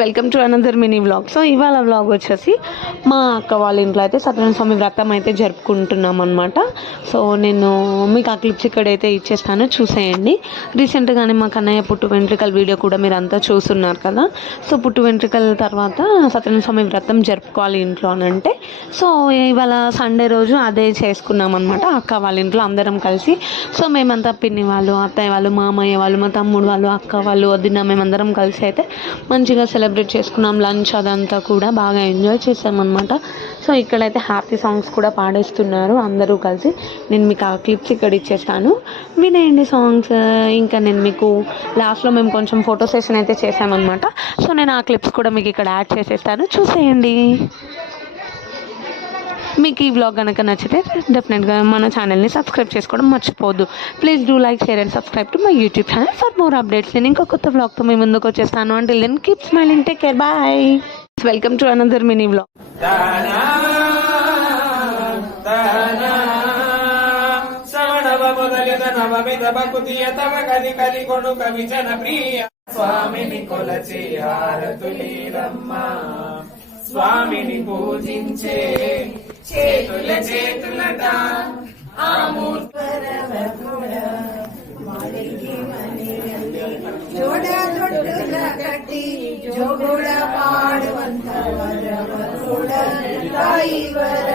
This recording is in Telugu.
Welcome to another mini vlog. So ఇవాళ వ్లాగ్ వచ్చేసి మా అక్క వాళ్ళ ఇంట్లో అయితే సత్యనారాయణ స్వామి వ్రతం అయితే జరుపుకుంటున్నాం అనమాట. సో నేను మీకు ఆ క్లిప్స్ ఇక్కడైతే ఇచ్చేస్తాను, చూసేయండి. రీసెంట్గానే మా కన్నయ్య పుట్టు వెంట్రుకల వీడియో కూడా మీరు అంతా చూస్తున్నారు కదా. సో పుట్టు వెంట్రుకల తర్వాత సత్యనారాయణ స్వామి వ్రతం జరుపుకోవాలి ఇంట్లో అని అంటే, సో ఇవాళ సండే రోజు అదే చేసుకున్నాం అనమాట అక్క వాళ్ళ ఇంట్లో అందరం కలిసి. సో మేమంతా పిన్ని వాళ్ళు, అత్తయ్య వాళ్ళు, మామయ్య వాళ్ళు, మా తమ్ముడు వాళ్ళు, అక్క వాళ్ళు, వదిన, మేమందరం కలిసి అయితే మంచిగా సెలబ్రేట్ చేసుకున్నాం. లంచ్ అదంతా కూడా బాగా ఎంజాయ్ చేసామన్నమాట. సో ఇక్కడైతే హ్యాపీ సాంగ్స్ కూడా పాడేస్తున్నారు అందరూ కలిసి. నేను మీకు ఆ క్లిప్స్ ఇక్కడ ఇచ్చేస్తాను, వినేయండి సాంగ్స్. ఇంకా నేను మీకు లాస్ట్లో మేము కొంచెం ఫోటో సెషన్ అయితే చేసామన్నమాట. సో నేను ఆ క్లిప్స్ కూడా మీకు ఇక్కడ యాడ్ చేసేస్తాను, చూసేయండి. మీకు ఈ వ్లాగ్ కనుక నచ్చితే డెఫినెట్గా మన ఛానల్ని సబ్స్క్రైబ్ చేసుకోవడం మర్చిపోద్దు. Please do like, share and subscribe to my YouTube channel for more updates. నేను ఇంకో కొత్త వ్లాగ్తో మీ ముందుకు వచ్చేస్తాను. Until then keep smiling, take care, bye. Welcome to another mini vlog. స్వామిని కొలచి హారతులీరమ్మా, స్వామిని పూజించే చేతుల చేతులట జోడ దొడ్డుల కట్టి జోగుడ పాడువంత వరవరుడ తాయి వర